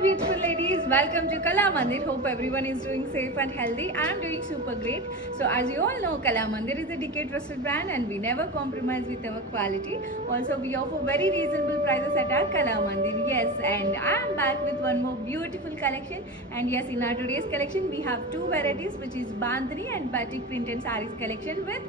beautiful ladies, welcome to Kala Mandir. Hope everyone is doing safe and healthy. I am doing super great. So as you all know, Kala Mandir is a decade trusted brand and we never compromise with our quality. Also we offer very reasonable prices at our Kala Mandir. Yes, and I am back with one more beautiful collection. And yes, in our today's collection we have two varieties, which is Bandhani and Batik printed sarees collection with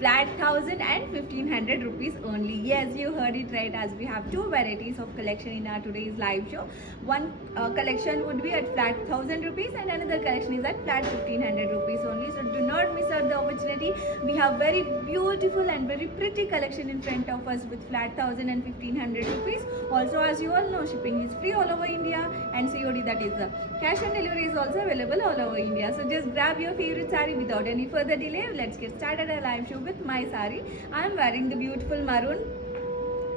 flat 1000 and 1500 rupees only. Yes, you heard it right, as we have two varieties of collection in our today's live show. One collection would be at flat 1000 rupees and another collection is at flat 1500 rupees only. So do not miss out the opportunity. We have very beautiful and very pretty collection in front of us with flat 1000 and 1500 rupees. Also, as you all know, shipping is free all over India and COD, that is the cash on delivery, is also available all over India. So just grab your favorite saree without any further delay. Let's get started our live show with my saree. I am wearing the beautiful maroon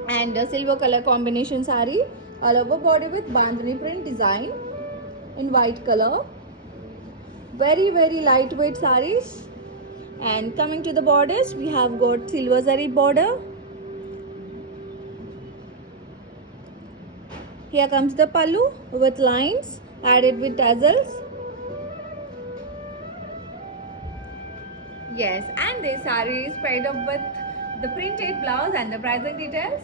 and silver color combination saree, all over body with bandhani print design in white color. Very lightweight sarees. And coming to the borders, we have got silver zari border. Here comes the pallu with lines added with tassels. Yes, and this saree is paired up with the printed blouse and the pricing details.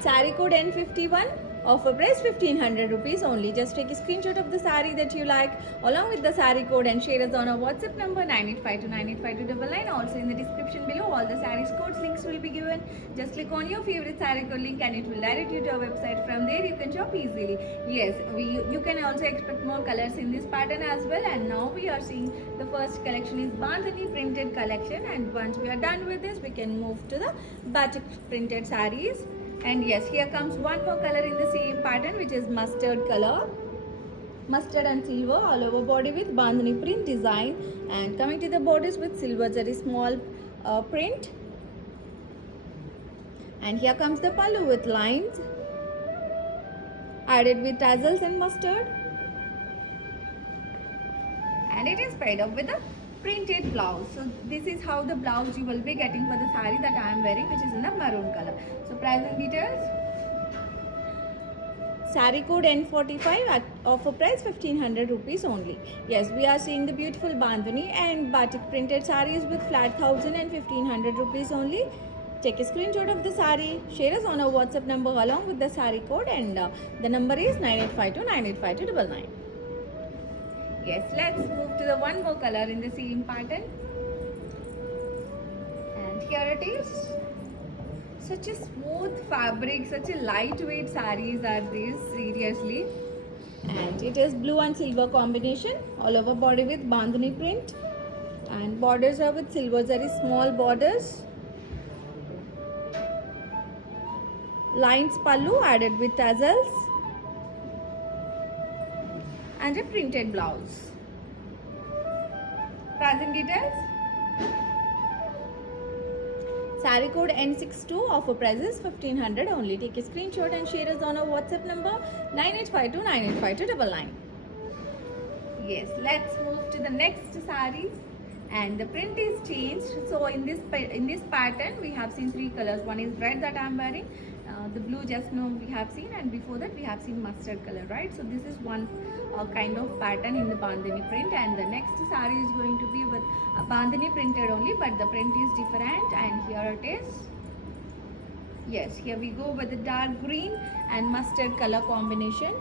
Saree code N51, offer price 1500 rupees only. Just take a screenshot of the saree that you like along with the saree code and share us on our WhatsApp number 9852985299. Also in the description below, all the sarees codes links will be given. Just click on your favorite saree code link and it will direct you to our website. From there you can shop easily. Yes, you can also expect more colors in this pattern as well. And now we are seeing the first collection is Bandhani printed collection, and once we are done with this, we can move to the batik printed sarees. And yes, here comes one more color in the same pattern, which is mustard color. Mustard and silver all over body with bandhani print design, and coming to the borders with silver zari small print. And here comes the pallu with lines added with tassels and mustard. And it is paired up with a printed blouse. So this is how the blouse you will be getting for the saree that I am wearing, which is in the maroon color. So pricing details. Saree code N45 at offer price 1500 rupees only. Yes, we are seeing the beautiful bandhani and batik printed sarees with flat 1000 and 1500 rupees only. Take a screenshot of the saree, share us on our WhatsApp number along with the saree code, and the number is 9852985299. Yes, let's move to the one more color in the same pattern. And here it is. Such a smooth fabric, such a lightweight sarees are these, seriously. And it is blue and silver combination, all over body with bandhani print. And borders are with silver zari small borders. Lines pallu added with tassels. And a printed blouse. Pricing details. Saree code N62, offer price is 1500 only. Take a screenshot and share us on our WhatsApp number 9852985299. Yes, let's move to the next saree. And the print is changed. So in this pattern we have seen three colors. One is red that I am wearing, the blue just now we have seen, and before that we have seen mustard color, right? So this is one kind of pattern in the bandhani print, and the next saree is going to be with bandhani printed only, but the print is different. And here it is. Yes, here we go with the dark green and mustard color combination,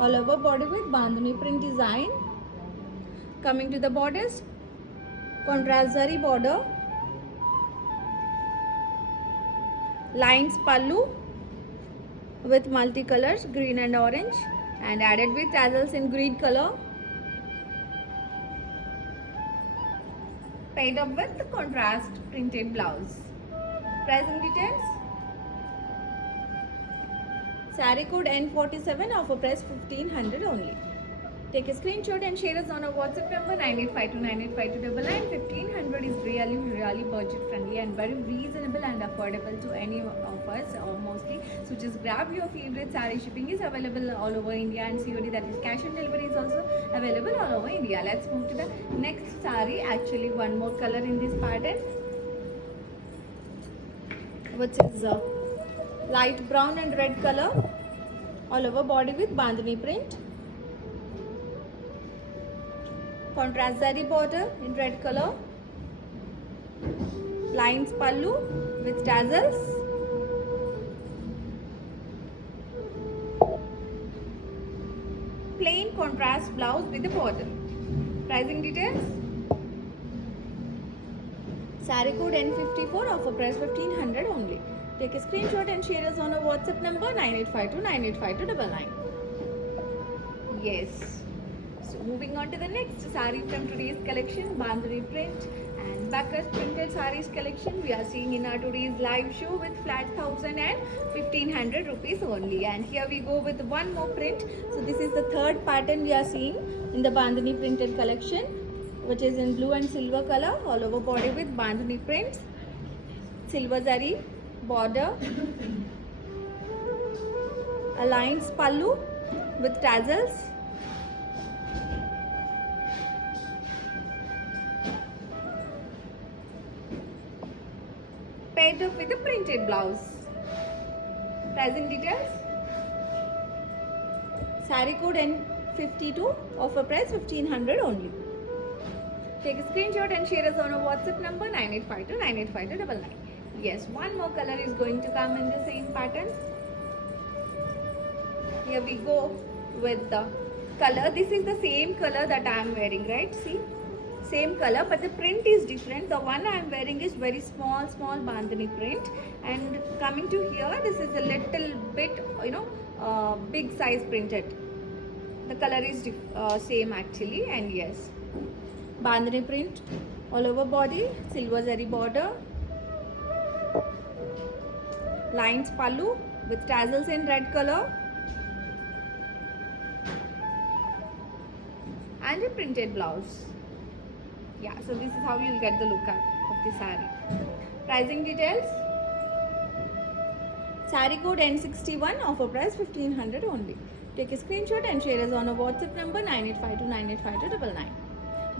all over body with bandhani print design. Coming to the borders, contrast zari border, lines pallu with multicolors green and orange, and added with tassels in green color, paired up with the contrast printed blouse. Pricing details. Saree code N47, offer price 1500 only. Take a screenshot and share us on our WhatsApp number 9852985299. 1500 is really budget friendly and very reasonable and affordable to any of us, or mostly. So just grab your favorite saree. Shipping is available all over India, and COD, that is cash on delivery, is also available all over India. Let's move to the next saree. Actually, one more color in this pattern, which is light brown and red color. all over body with bandhani print. Contrast zari border in red color. Lines pallu with tassels. Plain contrast blouse with the border. Pricing details. Saree code N54, offer price 1500 only. Take a screenshot and share us on our WhatsApp number 9852985299. Yes. So moving on to the next saree from today's collection, bandhani print and backless printed sarees collection. We are seeing in our today's live show with flat 1000 and 1500 rupees only. And here we go with one more print. So this is the third pattern we are seeing in the bandhani printed collection, which is in blue and silver color, all over body with bandhani prints, silver zari border, a lines pallu with tassels, paired up with a printed blouse. Pricing details. Saree code N52, offer price 1500 only. Take a screenshot and share us on our WhatsApp number 9852985299. Yes, one more color is going to come in the same pattern. Here we go with the color. This is the same color that I am wearing, right? See, same color, but the print is different. The one I am wearing is very small bandhani print, and coming to here, this is a little bit, big size printed. The color is same actually, and yes, bandhani print all over body, silver zari border, lines pallu with tassels in red color, and a printed blouse. Yeah, so this is how you'll get the look of the saree. Pricing details. Saree code N61, offer price 1500 only. Take a screenshot and share us on our WhatsApp number 9852985299.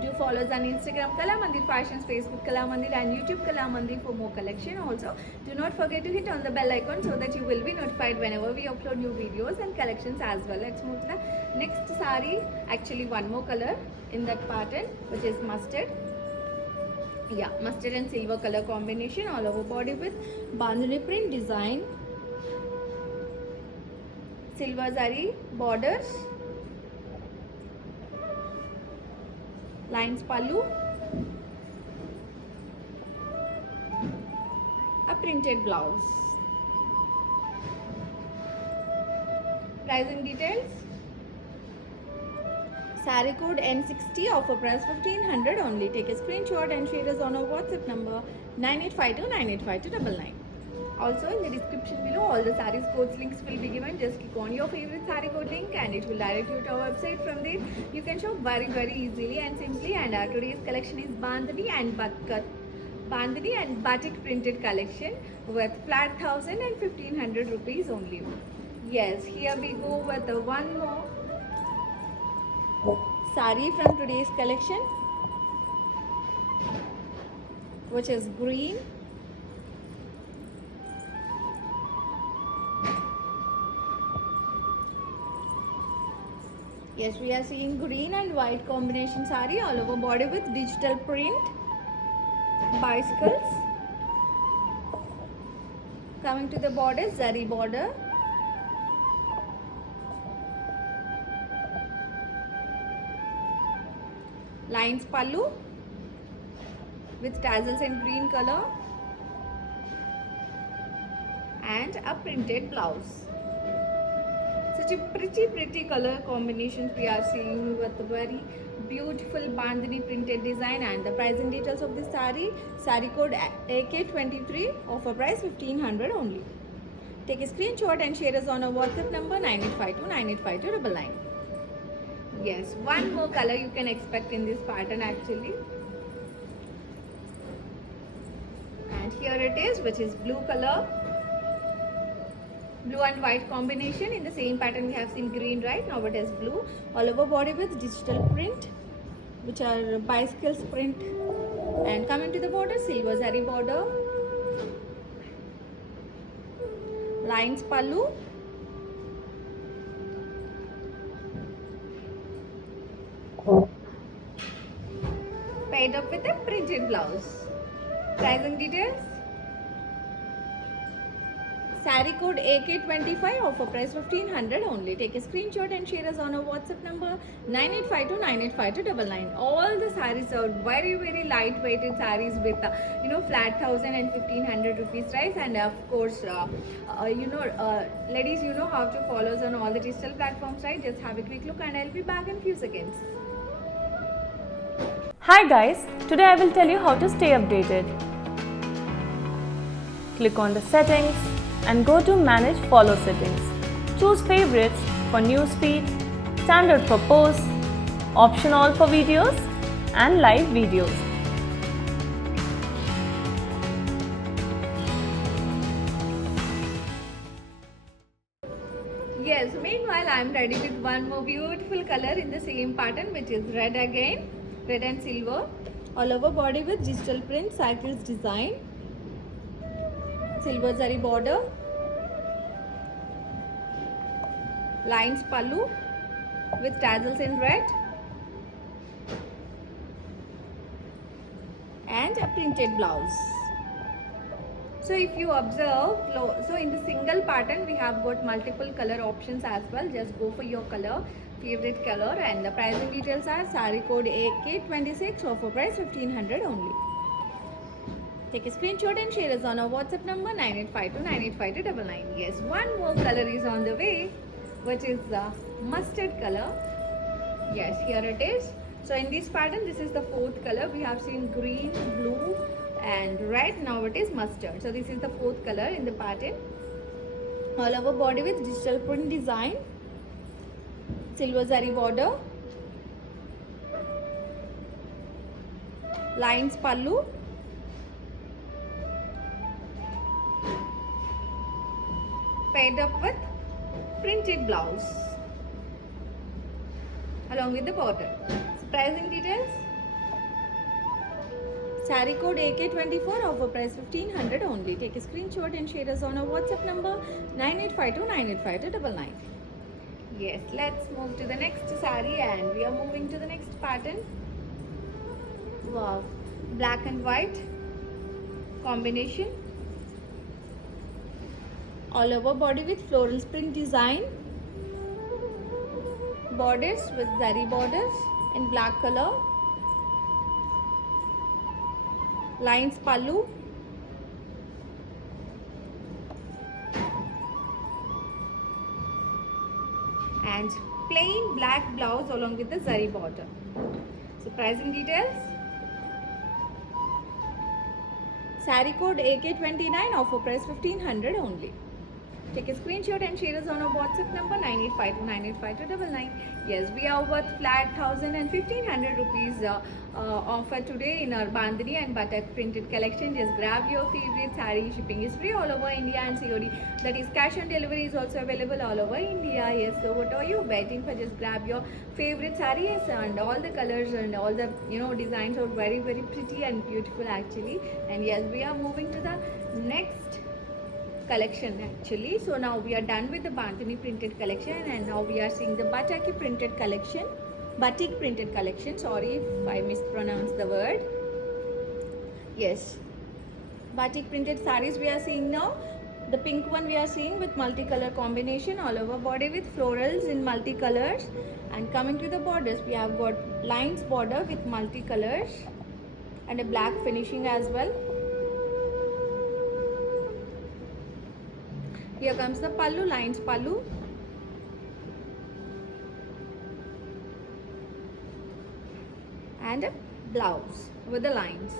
Do follow us on Instagram Kalamandir Fashions, Facebook Kalamandir, and YouTube Kalamandir for more collection. Also, do not forget to hit on the bell icon so that you will be notified whenever we upload new videos and collections as well. Let's move to the next saree. Actually, one more color in that pattern, which is mustard. Yeah, mustard and silver color combination all over body with bandhani print design, silver zari borders, lines pallu, a printed blouse. Pricing details. Saree code N60, offer price 1500 only. Take a screenshot and share us on our WhatsApp number 9852985299. Also, in the description below, all the sarees codes links will be given. Just click on your favorite saree code link and it will direct you to our website. From there, you can shop very easily and simply. And our today's collection is bandhani and batik printed collection with flat 1000 and 1500 rupees only. Yes, here we go with the one more saree from today's collection, which is green, yes, we are seeing green and white combination saree all over body with digital print, bicycles. Coming to the border, zari border, lines pallu with tassels in green color, and a printed blouse. Such a pretty color combinations we are seeing with a very beautiful bandhani printed design. And the pricing details of this saree code AK23, offer price 1500 only. Take a screenshot and share us on our WhatsApp number 9852985299. Yes, one more color you can expect in this pattern actually. And here it is, which is blue color, blue and white combination. In the same pattern we have seen green, right? Now it is blue all over body with digital print, which are bicycles print. And coming to the border, silver zari border, lines pallu, paired up with a printed blouse. Pricing details. Saree code AK25, offer price 1500 only. Take a screenshot and share us on our WhatsApp number 9852985299. All the sarees are very lightweighted sarees with flat 1000 and 1500 rupees price. And of course, ladies, you know how to follow us on all the digital platforms, right? Just have a quick look and I'll be back in few seconds. Hi guys, today I will tell you how to stay updated. Click on the settings and go to manage follow settings. Choose favorites for newsfeed, standard for posts, option all for videos and live videos. Yes, meanwhile I'm ready with one more beautiful color in the same pattern, which is red again, red and silver. All over body with digital print, cycles design, silver zari border, lines pallu with tassels in red, and a printed blouse. So if you observe, so in the single pattern we have got multiple color options as well. Just go for your color, favorite color, and the pricing details are saree code AK26, offer price 1500 only. Take a screenshot and share us on our WhatsApp number 9852985299. Yes, one more color is on the way, which is the mustard color. Yes, here it is. So in this pattern, this is the fourth color. We have seen green, blue and red. Now it is mustard. So this is the fourth color in the pattern. All over body with digital print design, silver zari border, lines pallu, paired up with printed blouse along with the border. So pricing details. Saree code AK24, offer price 1500 only. Take a screenshot and share us on our WhatsApp number 9852985299. Yes, let's move to the next saree and we are moving to the next pattern. Wow, black and white combination. All over body with floral print design, borders with zari borders in black color, lines pallu, and plain black blouse along with the zari border. So pricing details. Saree code AK29, offer price 1500 only. Take a screenshot and share us on our WhatsApp number 9852985299. Yes, we are worth flat 1000 and 1500 rupees offer today in our bandhani and batak printed collection. Just grab your favorite saree. Shipping is free all over India and COD. That is cash on delivery is also available all over India. Yes, so what are you waiting for? Just grab your favorite sarees, and all the colors and all the designs are very pretty and beautiful actually. And yes, we are moving to the next collection actually. So now we are done with the bandhani printed collection and now we are seeing the batik printed collection. Sorry if I mispronounced the word. Yes, batik printed sarees we are seeing now. The pink one we are seeing with multicolor combination, all over body with florals in multicolors. And coming to the borders, we have got lines border with multicolors and a black finishing as well. Here comes the pallu, lines pallu. And a blouse with the lines.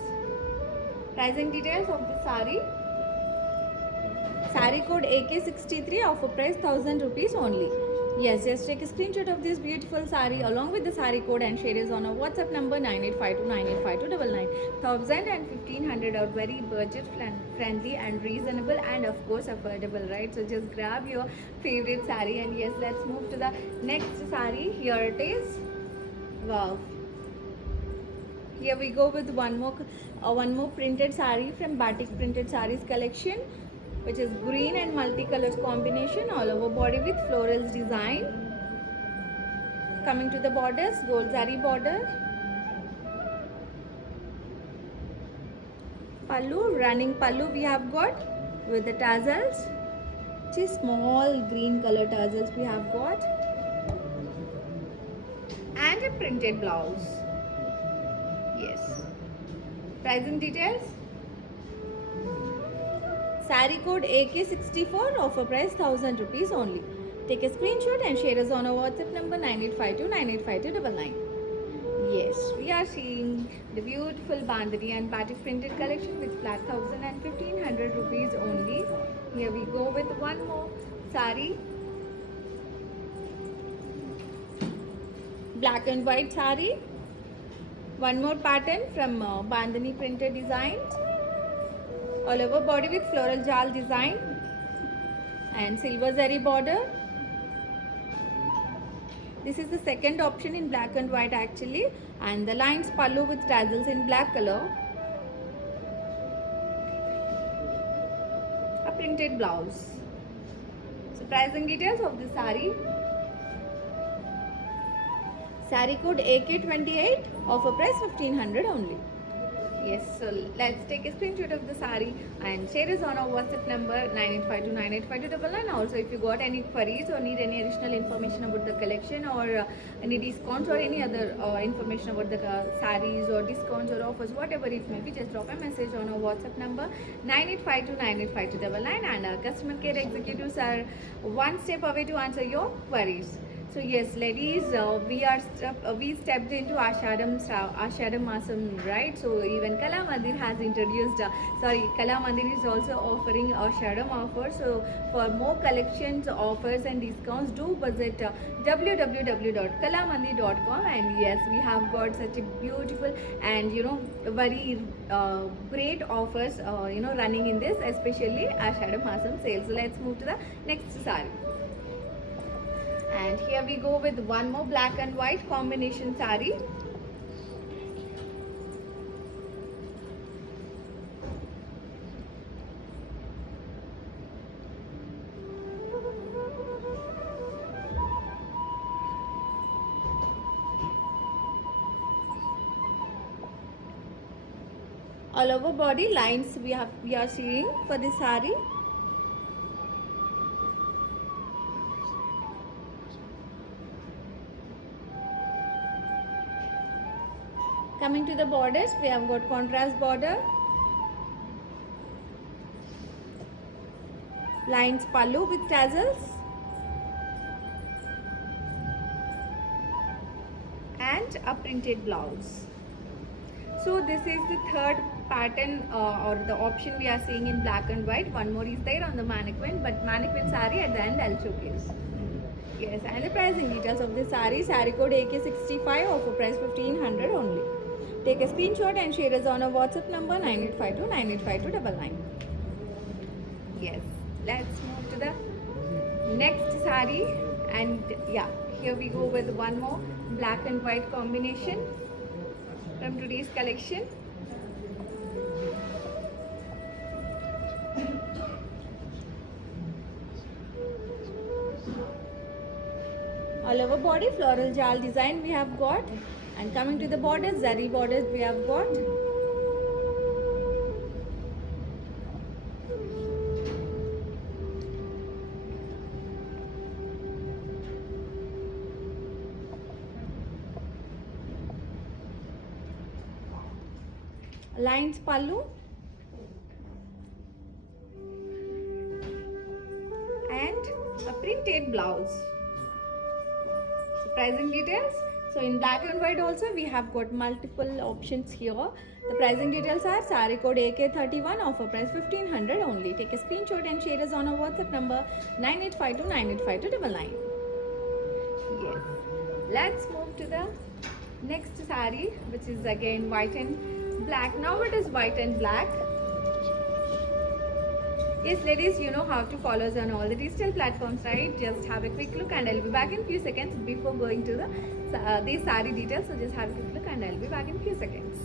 Pricing details of the saree. Saree code AK63, offer price 1000 rupees only. Yes, just take a screenshot of this beautiful saree along with the saree code and share it on our WhatsApp number 9852985299. 1000 and 1500 are very budget friendly and reasonable and of course affordable, right? So just grab your favorite saree and yes, let's move to the next saree. Here it is. Wow. Here we go with one more printed saree from Batik Printed Sarees collection, which is green and multicolors combination, all over body with florals design. Coming to the borders, gold zari border, pallu, running pallu we have got with the tassels. Just small green color tassels we have got, and a printed blouse. Yes. Pricing details. Sari code AK64, offer price 1000 rupees only. Take a screenshot and share us on our WhatsApp number 9852985299. Yes, we are seeing the beautiful bandhani and batik printed collection with flat 1000 and 1500 rupees only. Here we go with one more sari. Black and white sari. One more pattern from bandhani printed design. All over body with floral jal design and silver zari border. This is the second option in black and white actually, and the lines pallu with tassels in black color. A printed blouse. So pricing details of this sari. Sari code AK28, offer price 1500 only. Yes, so let's take a screenshot of the sari and share us on our WhatsApp number 9852985299. Also, if you got any queries or need any additional information about the collection or any discounts or any other information about the saris or discounts or offers, whatever it may be, just drop a message on our WhatsApp number 9852985299, and our customer care executives are one step away to answer your queries. So yes, ladies, we stepped into Ashadam Masam, right? So even Kala Mandir has introduced, Kala Mandir is also offering Ashadam offers. So for more collections, offers and discounts, do visit www.kalamandir.com. And yes, we have got such a beautiful and very great offers running in this, especially Ashadam Masam sales. So let's move to the next sari. And here we go with one more black and white combination sari. All over body lines we are seeing for this sari. Coming to the borders, we have got contrast border, lines pallu with tassels, and a printed blouse. So this is the third pattern or the option we are seeing in black and white. One more is there on the mannequin, but mannequin sari at the end I'll showcase. Yes, and the pricing details of this sari. Sari code AK65, offer price 1500 only. Take a screenshot and share us on our WhatsApp number 9852985299. Yes, let's move to the next sari, and yeah, here we go with one more black and white combination from today's collection. All over body floral jal design we have got, and coming to the borders, zari borders we have got. Lines pallu and a printed blouse. Pricing details. So in black and white also we have got multiple options here. The pricing details are sari code AK31, offer price 1500 only. Take a screenshot and share us on our WhatsApp number 9852985299. Yes. Let's move to the next sari, which is again white and black. Now it is white and black. Yes, ladies, you know how to follow us on all the digital platforms, right? Just have a quick look and I'll be back in few seconds before going to these sari details. So just have a quick look and I'll be back in few seconds.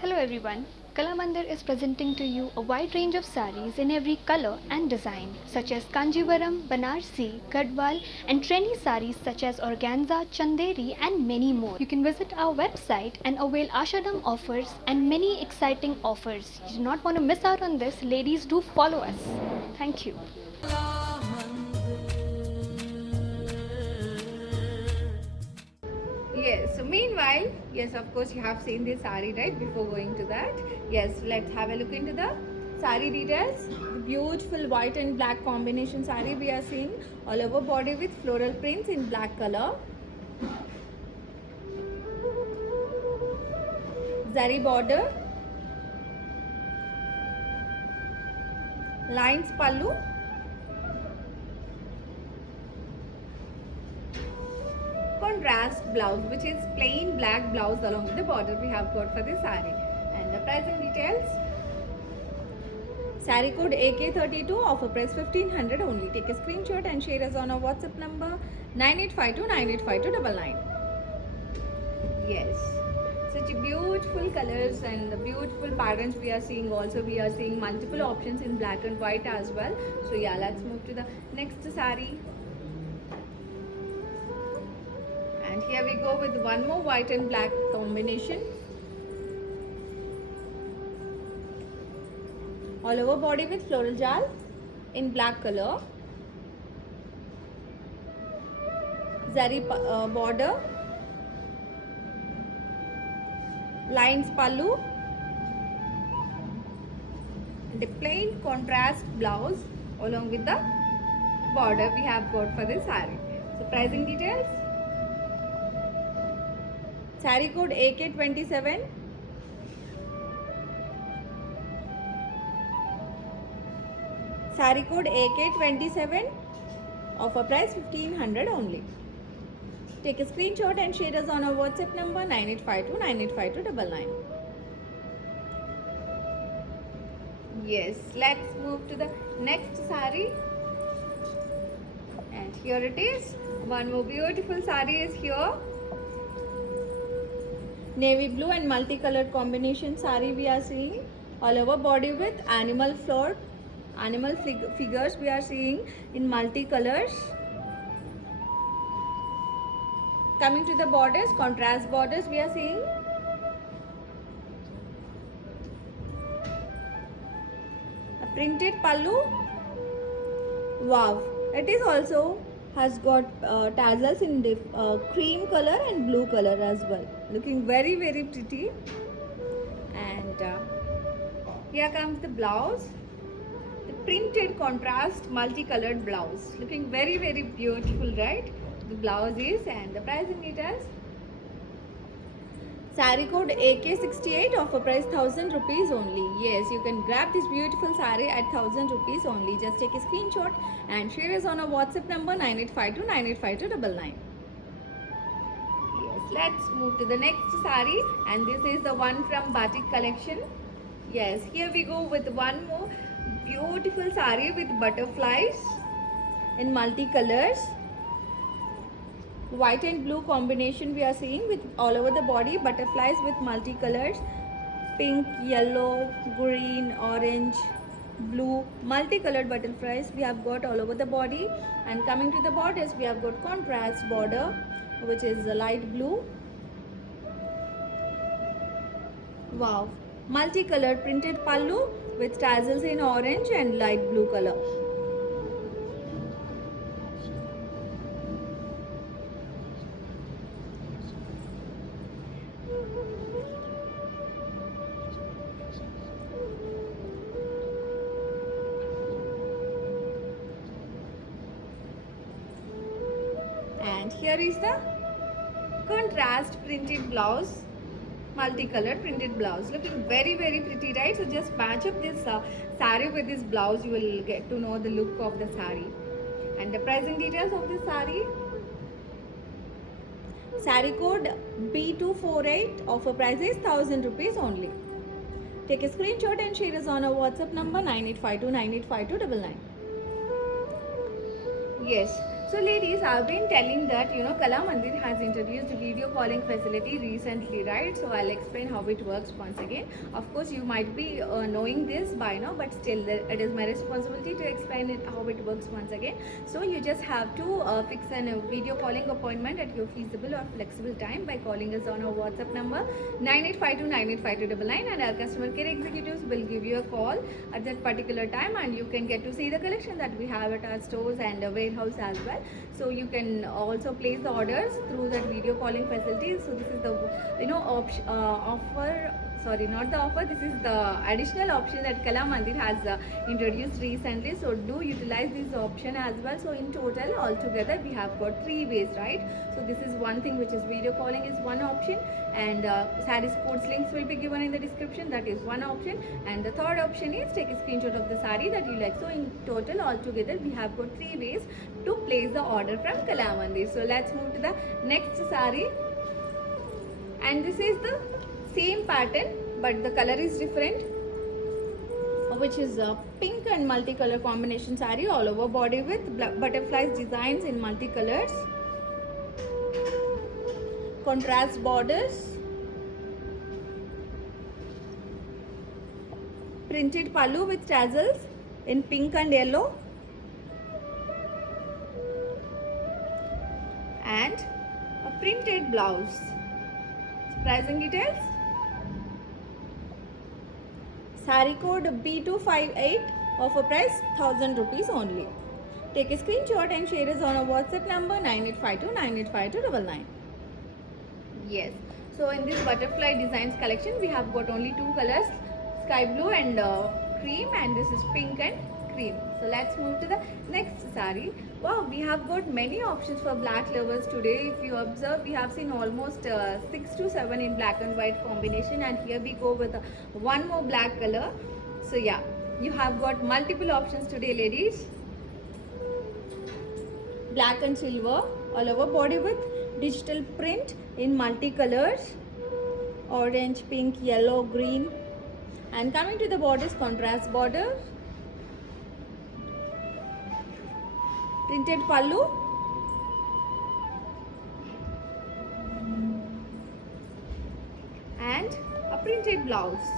Hello everyone, Kala Mandir is presenting to you a wide range of sarees in every color and design, such as Kanjivaram, Banarsi, Gadwal, and trendy sarees such as organza, chanderi, and many more. You can visit our website and avail Ashadam offers and many exciting offers. You do not want to miss out on this. Ladies, do follow us. Thank you. Yes, so meanwhile, yes, of course, you have seen this sari, right? Before going to that, yes, let's have a look into the sari details. Beautiful white and black combination sari we are seeing, all over body with floral prints in black color. Zari border, lines pallu, contrast blouse, which is plain black blouse along with the border we have got for this saree. And the pricing details. Saree code AK32, offer price 1500 only. Take a screenshot and share us on our WhatsApp number 9852985299. Yes, such beautiful colors and the beautiful patterns we are seeing. Also, we are seeing multiple options in black and white as well. So yeah, let's move to the next saree. And here we go with one more white and black combination. All over body with floral jal in black color. Zari border. Lines pallu. And a plain contrast blouse along with the border we have got for this saree. So pricing details. Saree code AK27. Saree code AK27. Offer price 1500 only. Take a screenshot and share us on our WhatsApp number 9852985299. Yes, let's move to the next saree. And here it is. One more beautiful saree is here. Navy blue and multicolored combination saree we are seeing. All over body with animal flower, animal figures we are seeing in multicolors. Coming to the borders, contrast borders we are seeing. A printed pallu. Wow, it is also has got tassels in cream color and blue color as well. Looking very pretty. And here comes the blouse. The printed contrast multicolored blouse. Looking very beautiful, right? The blouse is, and the pricing details. Saree code AK68, offer price 1000 rupees only. Yes, you can grab this beautiful saree at 1000 rupees only. Just take a screenshot and share us on our WhatsApp number 9852985299. Yes, let's move to the next saree, and this is the one from Batik collection. Yes, here we go with one more beautiful saree with butterflies in multicolors. White and blue combination we are seeing with all over the body, butterflies with multicolors, pink, yellow, green, orange, blue, multicolored butterflies we have got all over the body. And coming to the borders, we have got contrast border, which is a light blue. Wow, multicolored printed pallu with tassels in orange and light blue color. And here is the contrast printed blouse, multicolored printed blouse. Looking very pretty, right? So just match up this saree with this blouse, you will get to know the look of the saree. And the pricing details of this saree. Saree code B248, offer price is 1000 rupees only. Take a screenshot and share us on our WhatsApp number 9852985299. Yes, So ladies, I've been telling that Kala Mandir has introduced video calling facility recently, right? So I'll explain how it works once again. Of course, you might be knowing this by now, but still it is my responsibility to explain it how it works once again. So you just have to fix a video calling appointment at your feasible or flexible time by calling us on our WhatsApp number 9852985299, and our customer care executives will give you a call at that particular time, and you can get to see the collection that we have at our stores and warehouse as well. So you can also place the orders through that video calling facility. So this is the offer, sorry, not the offer, this is the additional option that Kala Mandir has introduced recently. So do utilize this option as well. So in total altogether we have got 3 ways, right? So this is one thing, which is video calling is one option, and saree sports links will be given in the description, that is one option, and the third option is take a screenshot of the saree that you like. So in total altogether we have got 3 ways to place the order from Kala Mandir. So let's move to the next saree, and this is the same pattern but the color is different, which is a pink and multicolor combination saree, all over body with butterflies designs in multicolors, contrast borders, printed pallu with tassels in pink and yellow, and a printed blouse. Pricing details: saree code B258, offer price 1000 rupees only. Take a screenshot and share us on our WhatsApp number 9852985299. Yes, so in this butterfly designs collection we have got only 2 colors, sky blue and cream, and this is pink and cream. So let's move to the next saree. Wow, we have got many options for black lovers today. If you observe, we have seen almost 6 to 7 in black and white combination, and here we go with one more black color. So yeah, you have got multiple options today, ladies. Black and silver, all over body with digital print in multicolors, orange, pink, yellow, green, and coming to the borders, contrast border, printed pallu, and a printed blouse.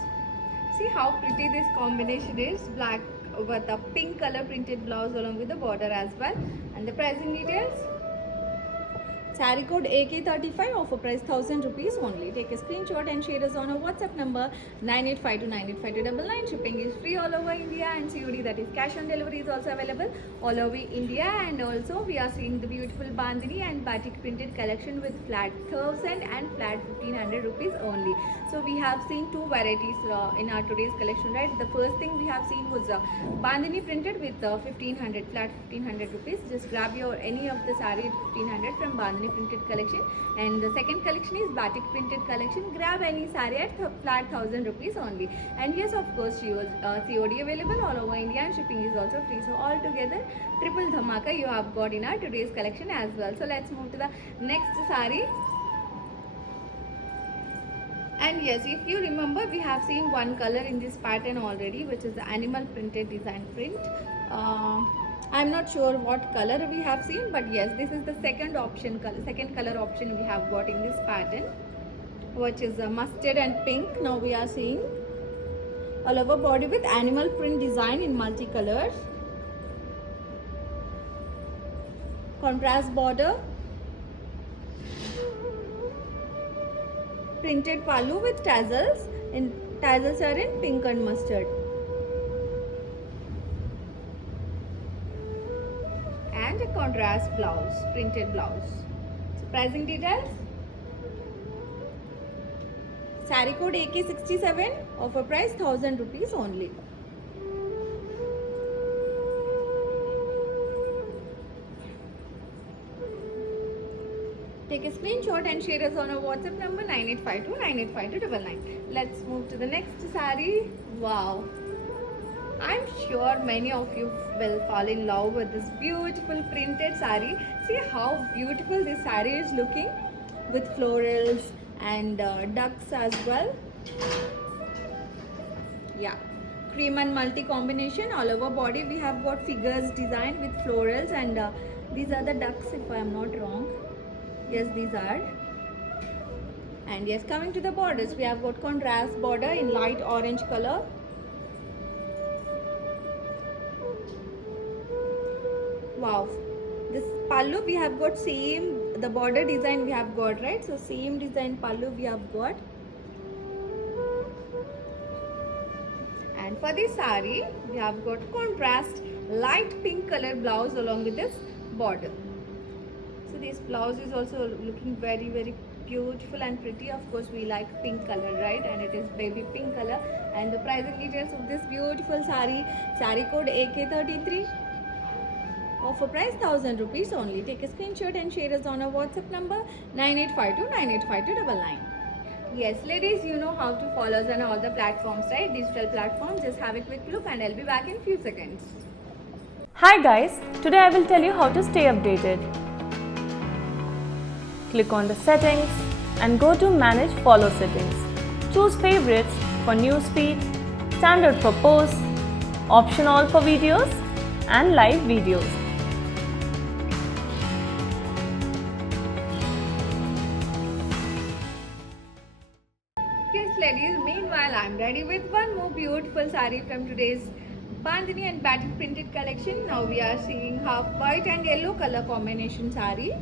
See how pretty this combination is, black with a pink color printed blouse along with the border as well. And the pricing details: saree code AK35, offer price 1000 rupees only. Take a screenshot and share us on our WhatsApp number 9852985299. Shipping is free all over India, and COD, that is cash on delivery, is also available all over India. And also we are seeing the beautiful bandhani and batik printed collection with flat 1000 and flat 1500 rupees only. So we have seen 2 varieties in our today's collection, right? The first thing we have seen was bandhani printed with 1500, flat 1500 rupees. Just grab your any of the saree at 1500 from bandhani printed collection, and the second collection is batik printed collection. Grab any saree at flat 1000 rupees only. And yes, of course, COD available all over India, and shipping is also free. So all together triple dhamaka you have got in our today's collection as well. So let's move to the next saree. And yes, if you remember, we have seen one color in this pattern already, which is the animal printed design print. I'm not sure what color we have seen, but yes, this is the second color option we have got in this pattern, which is mustard and pink. Now we are seeing all over body with animal print design in multicolors, contrast border, printed pallu with tassels. Tassels are in pink and mustard, and a contrast blouse, printed blouse. So pricing details: saree code AK67, offer price 1000 rupees only. Take a screenshot and share us on our WhatsApp number 9852985299. Let's move to the next saree. Wow, I'm sure many of you will fall in love with this beautiful printed saree. See how beautiful this saree is looking, with florals and ducks as well. Yeah, cream and multi combination. All over body we have got figures designed with florals, and these are the ducks if I am not wrong. Yes, these are. And yes, coming to the borders, we have got contrast border in light orange color. Wow, this pallu we have got same, the border design we have got, right? So same design pallu we have got. And for this saree we have got contrast light pink color blouse along with this border. So this blouse is also looking very beautiful and pretty. Of course we like pink color, right? And it is baby pink color. And the pricing details of this beautiful saree code AK33. Offer price 1000 rupees only. Take a screenshot and share us on our WhatsApp number 9852985299. Yes, ladies, you know how to follow us on all the platforms, right? Digital platforms. Just have a quick look and I'll be back in few seconds. Hi guys, today I will tell you how to stay updated. Click on the settings and go to manage follow settings. Choose favorites for newsfeed, standard for posts, option all for videos and live videos. Yes, ladies, meanwhile I'm ready with one more beautiful saree from today's Bandhani and batik printed collection. Now we are seeing half white and yellow color combination saree.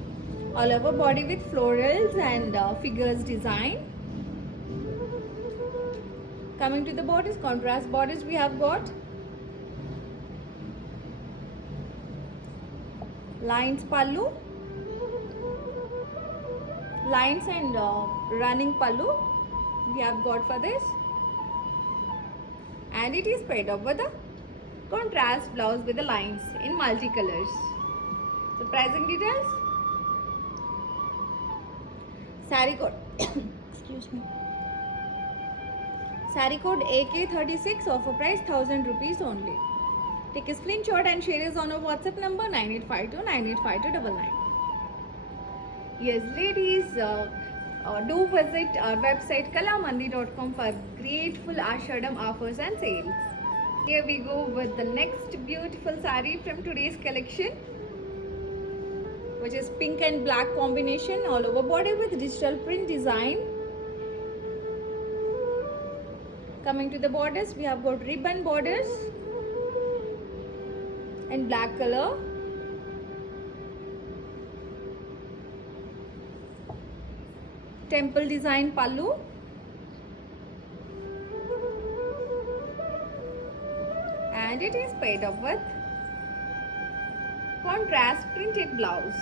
All over body with florals and figures design. Coming to the borders, contrast borders we have got. Lines pallu. Lines and running pallu we have got for this. And it is paired up with a contrast blouse with the lines in multicolors. The pricing details. Saree code excuse me. Saree code AK36. Offer price 1000 rupees only. Take a screenshot and share us on our WhatsApp number 9852985299. Yes, ladies, do visit our website kalamandi.com for grateful Ashadam offers and sales. Here we go with the next beautiful saree from today's collection, which is pink and black combination, all over body with digital print design. Coming to the borders, we have got ribbon borders in black color. Temple design pallu. And it is paired up with contrast printed blouse.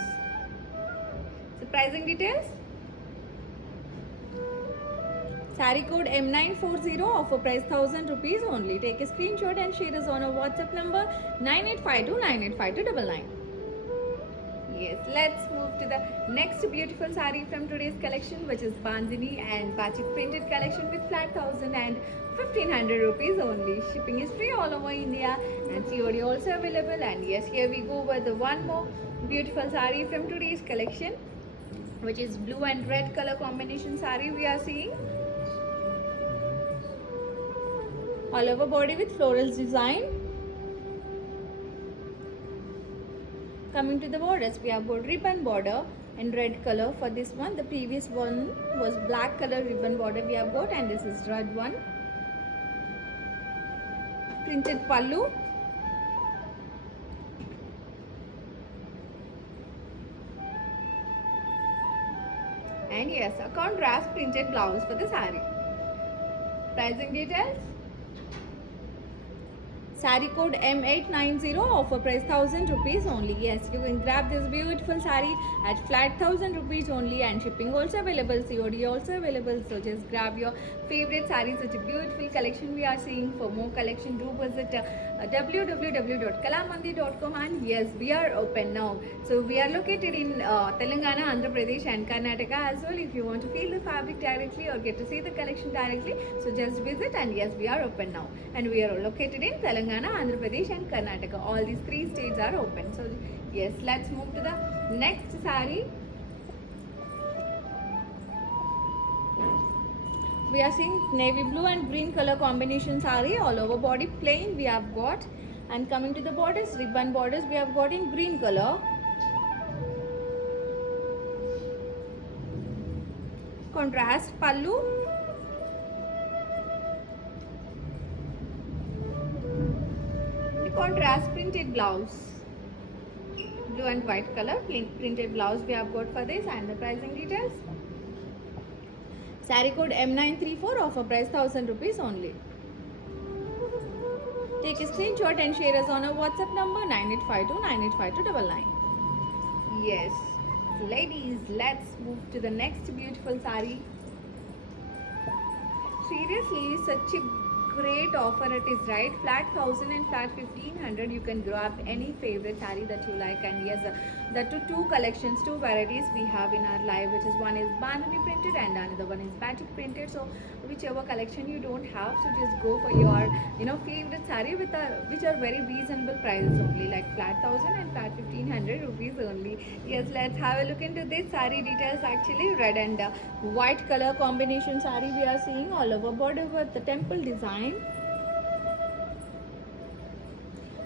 The pricing details. Saree code M940. Offer price 1000 rupees only. Take a screenshot and share us on our WhatsApp number 9852985299. Yes, let's move to the next beautiful saree from today's collection, which is Bandhani and batik printed collection with flat 1000 and 1500 rupees only. Shipping is free all over India and COD also available. And yes, here we go with the one more beautiful saree from today's collection, which is blue and red color combination saree we are seeing. All over body with florals design. Coming to the borders, we have got ribbon border in red color for this one. The previous one was black color ribbon border we have got, and this is red one. Printed pallu. And yes, a contrast printed blouse for the saree. Pricing details. Saree code M890. Offer price 1000 rupees only. Yes, you can grab this beautiful saree at flat 1000 rupees only, and shipping also available, COD also available. So just grab your favorite saree. Such a beautiful collection we are seeing. For more collection, do visit www.kalamandi.com. and yes, we are open now. So we are located in Telangana, Andhra Pradesh and Karnataka as well. If you want to feel the fabric directly or get to see the collection directly, so just visit. And yes, we are open now, and we are located in Telangana, Andhra Pradesh and Karnataka. All these three states are open. So yes, let's move to the next saree. We are seeing navy blue and green color combination saree. All over body plain we have got, and coming to the borders, ribbon borders we have got in green color. Contrast pallu. The contrast printed blouse. Blue and white color printed blouse we have got for this, and the pricing details. Saree code M934, offer price 1000 rupees only. Take a screenshot and share us on our WhatsApp number 9852985299. Yes, ladies, let's move to the next beautiful saree. Seriously, such a great offer it is, right? Flat 1000 and flat 1500. You can grab any favorite saree that you like, and yes, the two collections, two varieties we have in our live, which is one is bandhani printed and another one is batik printed. So whichever collection you don't have, so just go for your favorite saree with which are very reasonable prices only, like flat 1000 and flat 1500 rupees only. Yes, let's have a look into this saree details. Actually, red and white color combination saree we are seeing, all over border with the temple design.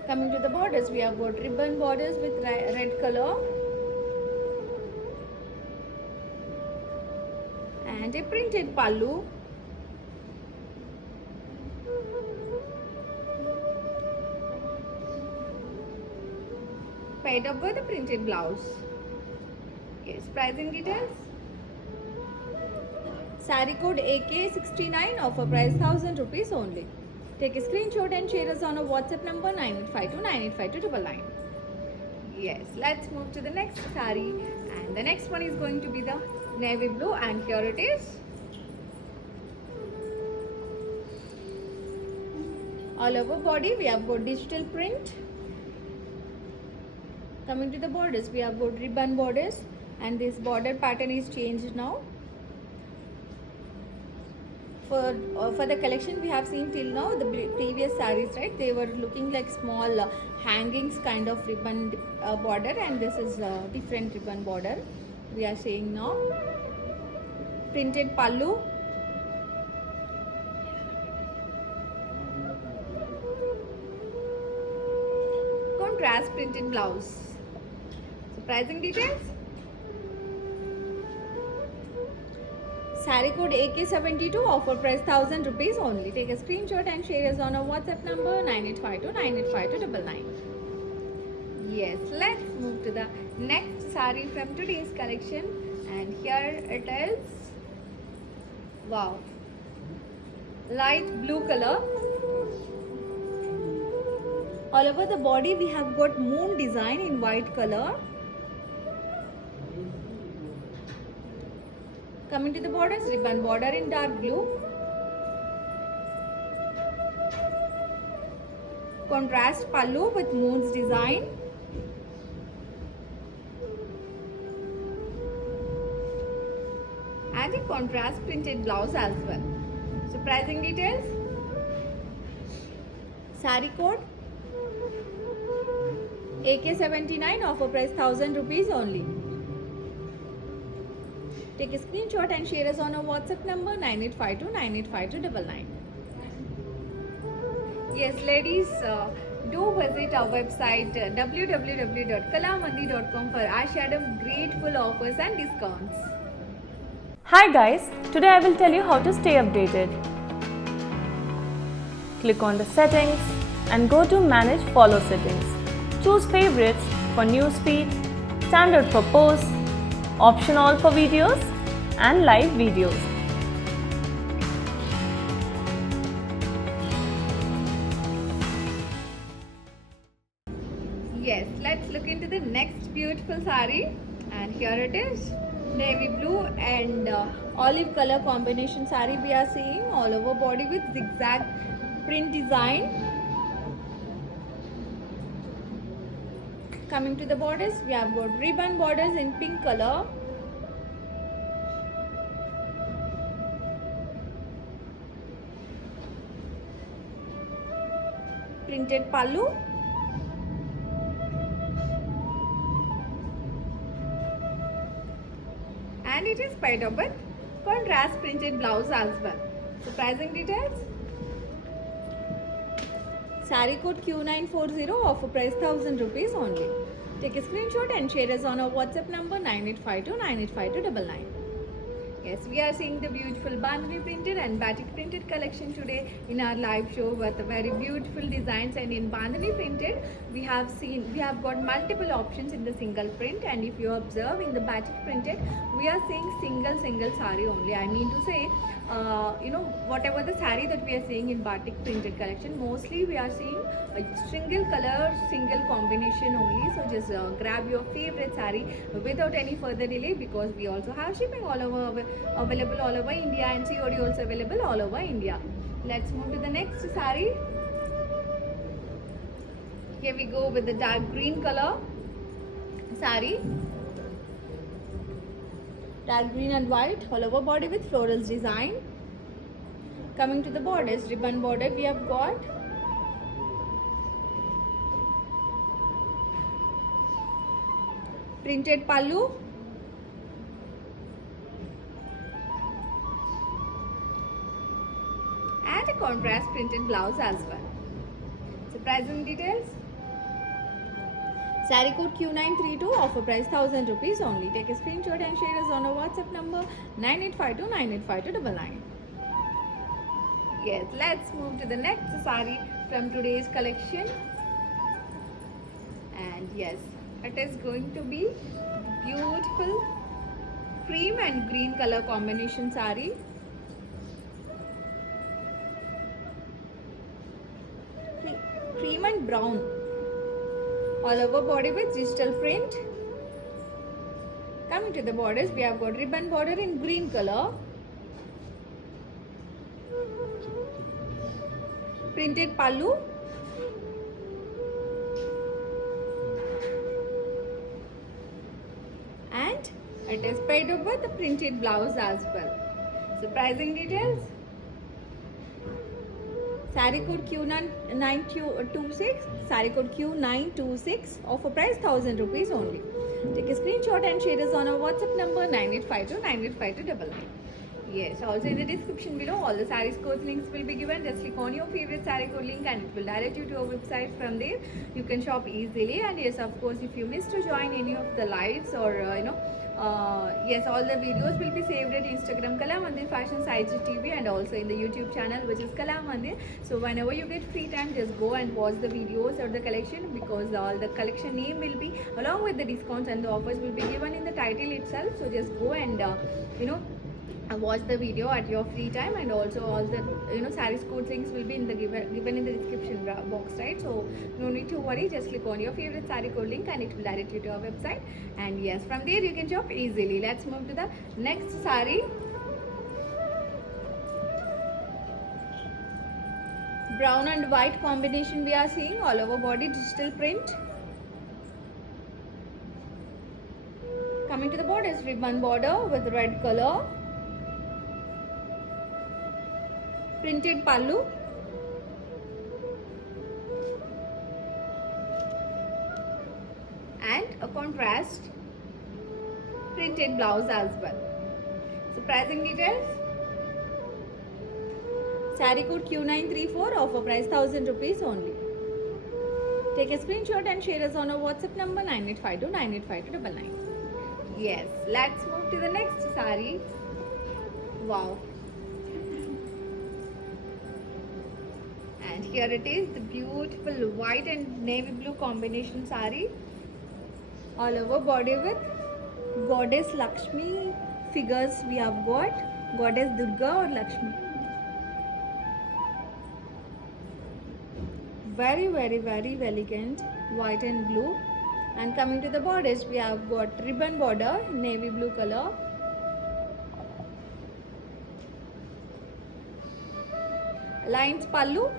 Coming to the borders, we have got ribbon borders with red color and a printed pallu. Paired up with a printed blouse. Yes, pricing details. Saree code AK69, offer price 1000 rupees only. Take a screenshot and share us on our WhatsApp number 9852985299. Yes, let's move to the next saree, and the next one is going to be the navy blue, and here it is. All over body we have got digital print. Coming to the borders, we have got ribbon borders, and this border pattern is changed now. For the collection we have seen till now, the previous sarees, right, they were looking like small hangings kind of ribbon border, and this is a different ribbon border we are seeing now. Printed pallu. Contrast printed blouse. So pricing details. Saree code AK72, offer price 1000 rupees only. Take a screenshot and share us on our WhatsApp number 9852985299. Yes, let's move to the next saree from today's collection, and here it is. Wow, light blue color. All over the body we have got moon design in white color. Coming to the borders, ribbon border in dark blue. Contrast pallu with moon's design. And a contrast printed blouse as well. So pricing details. Saree code AK79, offer price 1000 rupees only. Take a screenshot and share us on our WhatsApp number 9852985299. Yes, ladies, do visit our website www.kalamandi.com for Ashadam grateful offers and discounts. Hi guys, today I will tell you how to stay updated. Click on the settings and go to manage follow settings. Choose favorites for newsfeed, standard for posts, option all for videos and live videos. Yes, let's look into the next beautiful saree, and here it is. Navy blue and olive color combination saree we are seeing, all over body with zigzag print design. Coming to the borders, we have got ribbon borders in pink color. Printed pallu. And it is paired up with contrast printed blouse as well. So pricing details. Saree code Q940, offer price 1000 rupees only. Take a screenshot and share us on our WhatsApp number 9852985299. Yes, we are seeing the beautiful bandhani printed and batik printed collection today in our live show with very beautiful designs. And in bandhani printed, we have got multiple options in the single print. And if you observe in the batik printed, we are seeing single saree only. I mean to say, whatever the saree that we are seeing in batik printed collection, mostly we are seeing a single color, single combination only. So just grab your favorite saree without any further delay, because we also have shipping available all over India and COD also available all over India. Let's move to the next saree. Here we go with the dark green color saree. Dark green and white all over body with florals design. Coming to the borders, ribbon border we have got. Printed pallu. And a contrast printed blouse as well. So pricing details. Saree code Q932, offer price 1000 rupees only. Take a screenshot and share us on our WhatsApp number 9852985299. Yes, let's move to the next saree from today's collection. And yes, it is going to be beautiful cream and green color combination saree. Cream and brown all over body with digital print. Coming to the borders, we have got ribbon border in green color, printed pallu, and it is paired up with the printed blouse as well. So pricing details. Saree code Q926, saree code Q926, offer price 1000 rupees only. Take a screenshot and share us on our WhatsApp number 9852985299. Yes, also in the description below, all the sarees codes links will be given. Just click on your favorite saree code link and it will direct you to our website. From there, you can shop easily. And yes, of course, if you miss to join any of the lives or yes, all the videos will be saved at Instagram Kala Mandir Fashions IGTV and also in the YouTube channel, which is Kala Mandir. So whenever you get free time, just go and watch the videos or the collection, because all the collection name will be along with the discounts and the offers will be given in the title itself. So just go and watch the video at your free time, and also all the sarees code links will be in the given in the description box, right? So no need to worry, just click on your favorite saree code link and it will direct you to our website. And yes, from there you can shop easily. Let's move to the next saree. Brown and white combination we are seeing, all over body digital print. Coming to the borders, ribbon border with red color, printed pallu, and a contrast printed blouse as well. So pricing details. Saree code Q934, offer price 1000 rupees only. Take a screenshot and share us on our WhatsApp number 9852985299. Yes, let's move to the next saree. Wow. And here it is, the beautiful white and navy blue combination saree, all over body with goddess Lakshmi figures we have got, goddess Durga or Lakshmi. Very elegant white and blue. And coming to the borders, we have got ribbon border, navy blue color, lines pallu,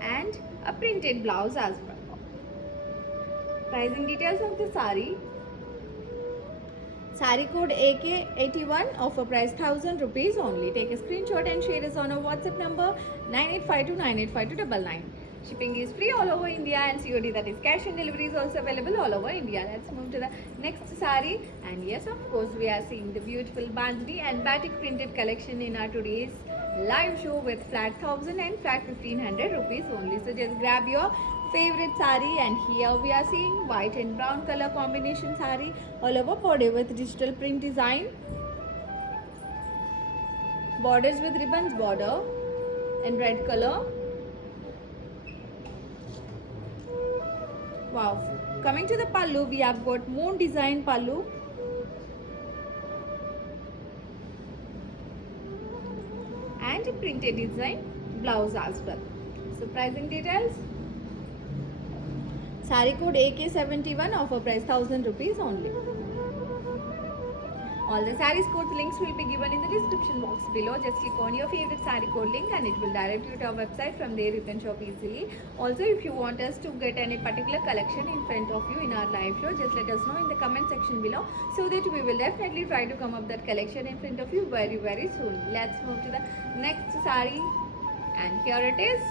and a printed blouse as well. Pricing details of the saree. Saree code AK81, offer price 1000 rupees only. Take a screenshot and share us on our WhatsApp number 9852985299. Shipping is free all over India, and COD, that is cash on delivery, is also available all over India. Let's move to the next saree. And yes, of course, we are seeing the beautiful bandhani and batik printed collection in our today's live show with flat 1000 and flat 1500 rupees only. So just grab your favorite saree, and here we are seeing white and brown color combination saree all over body with digital print design, borders with ribbons border and red color. Wow. Coming to the pallu, we have got moon design pallu. And a printed design blouse as well. So pricing details. Saree code AK71, offer price 1000 rupees only. All the sarees code links will be given in the description box below. Just click on your favorite saree code link and it will direct you to our website. From there you can shop easily. Also, if you want us to get any particular collection in front of you in our live show, just let us know in the comment section below, so that we will definitely try to come up that collection in front of you very soon. Let's move to the next saree, and here it is.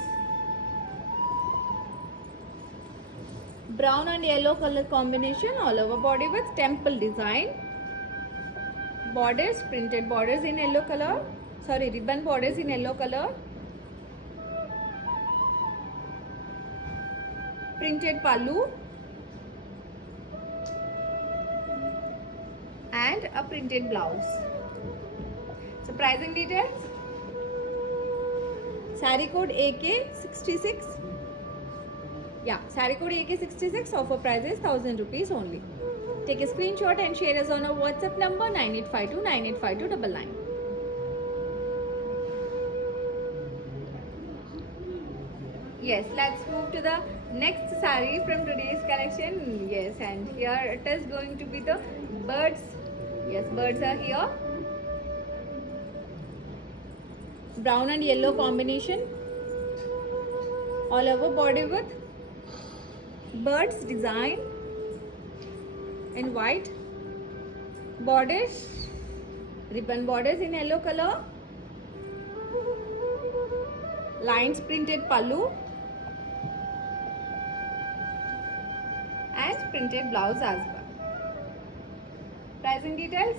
Brown and yellow color combination all over body with temple design. Borders, printed borders in yellow color, ribbon borders in yellow color, printed pallu, and a printed blouse. So pricing details. Saree code AK66. Yeah, saree code AK66, offer price is 1000 rupees only. Take a screenshot and share us on our WhatsApp number 9852985299. Yes, let's move to the next saree from today's collection. Yes, and here it is going to be the birds. Yes, birds are here. Brown and yellow combination all over body with birds design in white, borders, ribbon borders in yellow color, lines printed pallu, and printed blouse as well. Pricing details.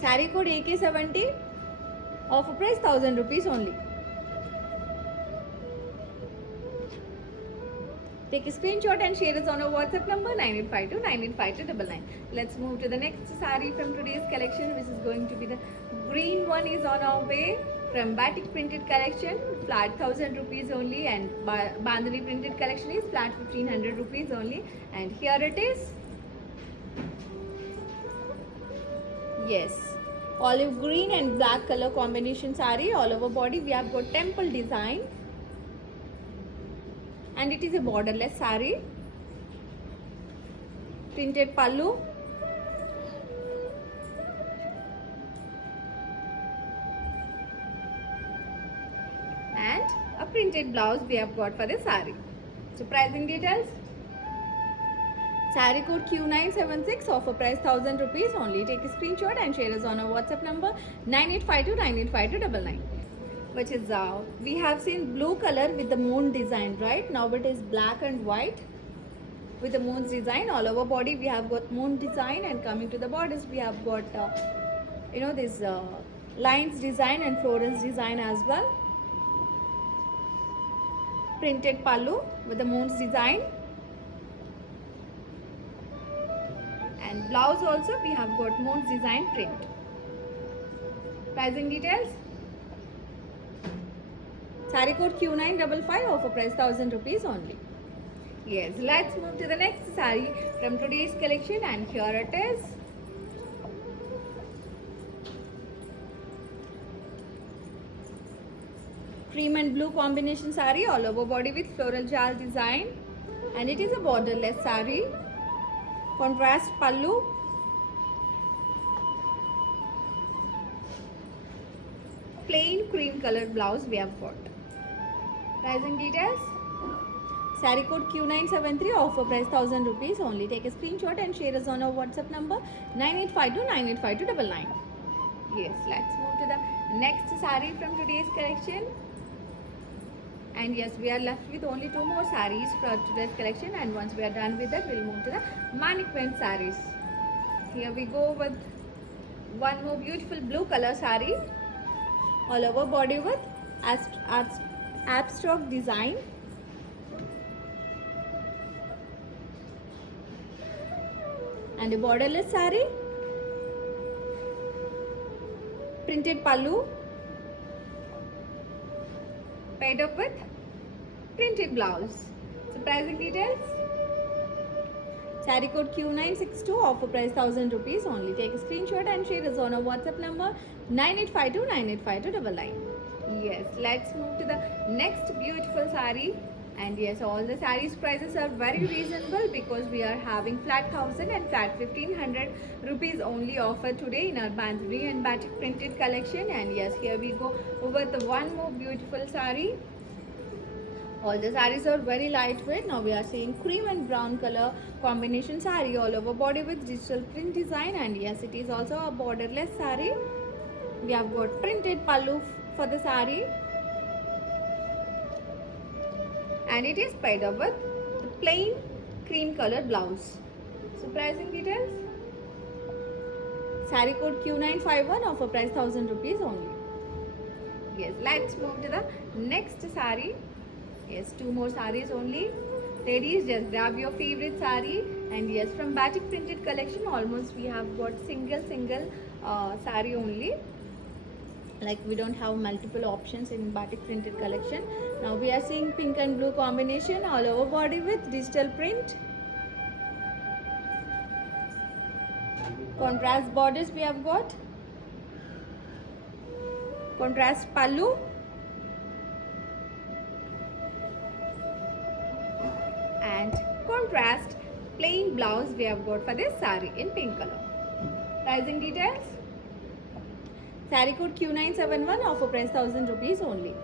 Saree code AK70, offer price 1000 rupees only. Take a screenshot and share us on our WhatsApp number 9852985299. Let's move to the next saree from today's collection, which is going to be the green one is on our way from batik printed collection, flat 1000 rupees only, and bandhani printed collection is flat 1500 rupees only. And here it is. Yes, olive green and black color combination saree all over body. We have got temple design. And it is a borderless saree, printed pallu, and a printed blouse we have got for the saree. So pricing details. Saree code Q976, offer price 1000 rupees only. Take a screenshot and share us on our WhatsApp number 9852985299. Which is we have seen blue color with the moon design, right? Now it is black and white with the moon's design all over body. We have got moon design, and coming to the borders we have got this lines design and florals design as well. Printed pallu with the moon's design, and blouse also we have got moon's design print. Pricing details. Saree code Q955, offer price 1000 rupees only. Yes, let's move to the next saree from today's collection, and here it is. Cream and blue combination saree all over body with floral jal design, and it is a borderless saree. Contrast pallu, plain cream colored blouse we have got. Pricing details. Saree code Q973, offer price 1000 rupees only. Take a screenshot and share us on our WhatsApp number 9852985299. Yes, let's move to the next saree from today's collection. And yes, we are left with only 2 more sarees for today's collection, and once we are done with that, we'll move to the mannequin sarees. Here we go with one more beautiful blue color saree, all over body with abstract design. And a borderless saree, printed pallu, paired up with printed blouse. So pricing details. Saree code Q962, offer price 1000 rupees only. Take a screenshot and share us on our WhatsApp number 9852985299. Yes, let's move to the next beautiful saree. And yes, all the sarees prices are very reasonable because we are having flat 1000 and flat 1500 rupees only offer today in our Bandhani and batik printed collection. And yes, here we go with one more beautiful saree. All the sarees are very lightweight. Now we are seeing cream and brown color combination saree all over body with digital print design. And yes, it is also a borderless saree. We have got printed pallu for the saree. And it is paired up with the plain cream color blouse. So pricing details. Saree code Q951, offer price 1000 rupees only. Yes, let's move to the next saree. Yes, 2 more sarees only. Ladies, just grab your favorite saree. And yes, from batik printed collection, almost we have got single saree only. Like we don't have multiple options in batik printed collection. Now we are seeing pink and blue combination all over body with digital print. Contrast borders we have got. Contrast pallu. And contrast plain blouse we have got for this saree in pink color. Pricing details. Saree code Q971, offer price 1000 rupees only.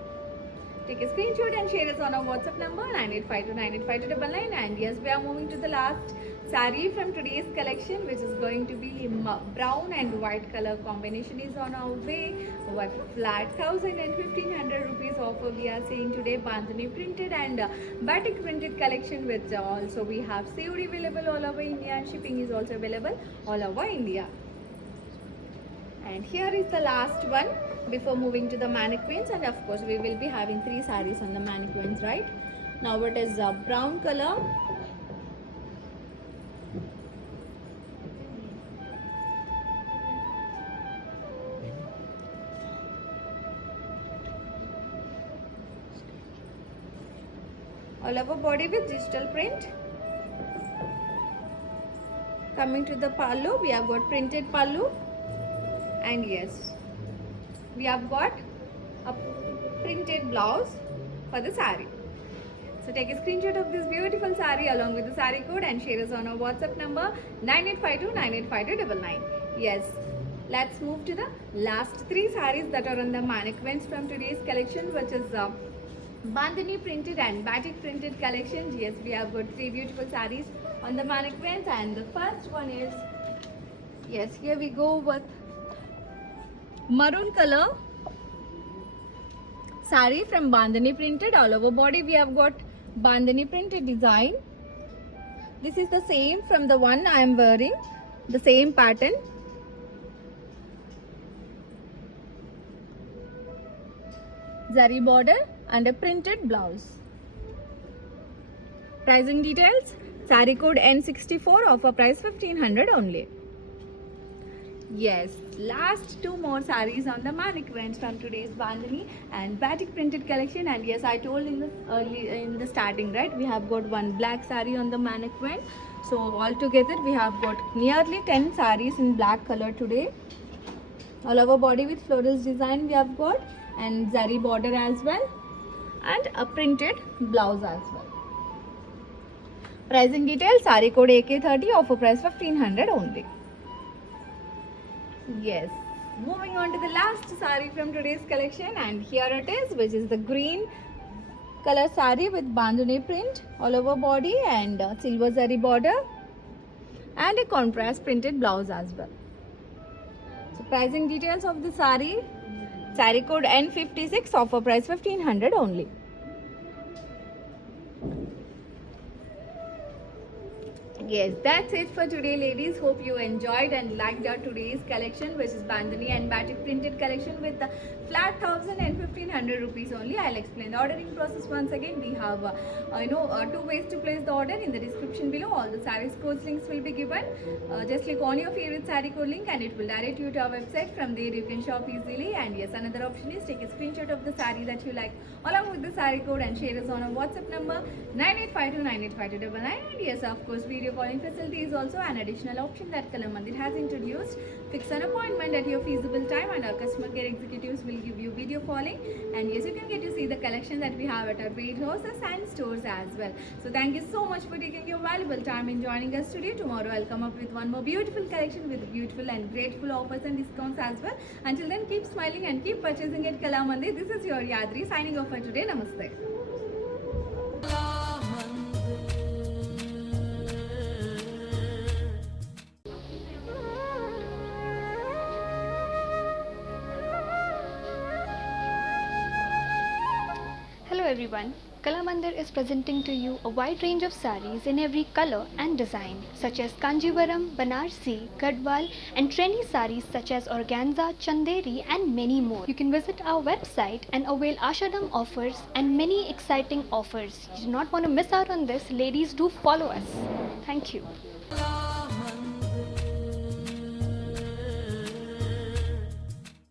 Take a screenshot and share us on our WhatsApp number 9852985299. And yes, we are moving to the last saree from today's collection, which is going to be brown and white color combination is on our way. What flat 1000 and 1500 rupees offer we are seeing today. Bandhani printed and batik printed collection, which also we have COD available all over India, and shipping is also available all over India. And here is the last one before moving to the mannequins. And of course we will be having 3 sarees on the mannequins, right? Now it is a brown color. All over body with digital print. Coming to the pallu, we have got printed pallu. And yes, we have got a printed blouse for the saree. So take a screenshot of this beautiful saree along with the saree code and share us on our WhatsApp number 9852985299. Yes, let's move to the last 3 sarees that are on the mannequins from today's collection, which is Bandhani printed and batik printed collection. Yes, we have got 3 beautiful sarees on the mannequins, and the first one is, yes, here we go with maroon color saree from Bandhani printed. All over body we have got Bandhani printed design. This is the same from the one I am wearing, the same pattern. Zari border and a printed blouse. Pricing details. Saree code N64, offer price 1500 only. Yes, last 2 more sarees on the mannequins from today's Bandhani and batik printed collection. And yes, I told in the starting, right, we have got one black saree on the mannequin. So altogether we have got nearly 10 sarees in black color today. All over body with floral design we have got, and zari border as well, and a printed blouse as well. Pricing details. Saree code AK30, offer price 1500 only. Yes, moving on to the last saree from today's collection, and here it is, which is the green color saree with Bandhani print all over body and silver zari border and a contrast printed blouse as well. So pricing details of the saree. Saree code N56, offer price 1500 only. Yes, that's it for today, ladies. Hope you enjoyed and liked our today's collection, which is bandhani and batik printed collection with the flat 1000 and 1500 rupees only. I'll explain the ordering process once again. We have two ways to place the order in the description below. All the sarees codes links will be given. Just click on your favorite saree code link and it will direct you to our website. From there you can shop easily. And yes, another option is take a screenshot of the saree that you like along with the saree code and share us on our WhatsApp number 9852985299. And yes, of course, video calling facility is also an additional option that Kalamandir has introduced. Fix an appointment at your feasible time and our customer care executives will give you video calling. And yes, you can get to see the collection that we have at our warehouses and stores as well. So thank you so much for taking your valuable time in joining us today. Tomorrow I'll come up with one more beautiful collection with beautiful and grateful offers and discounts as well. Until then, keep smiling and keep purchasing at Kalamandir. This is your Yadri signing off for today. Namaste. Hello everyone. Kalamandir is presenting to you a wide range of sarees in every color and design, such as Kanjivaram, Banarsi, Gadwal, and trendy sarees such as organza, chanderi, and many more. You can visit our website and avail Ashadam offers and many exciting offers. You do not want to miss out on this. Ladies, do follow us. Thank you.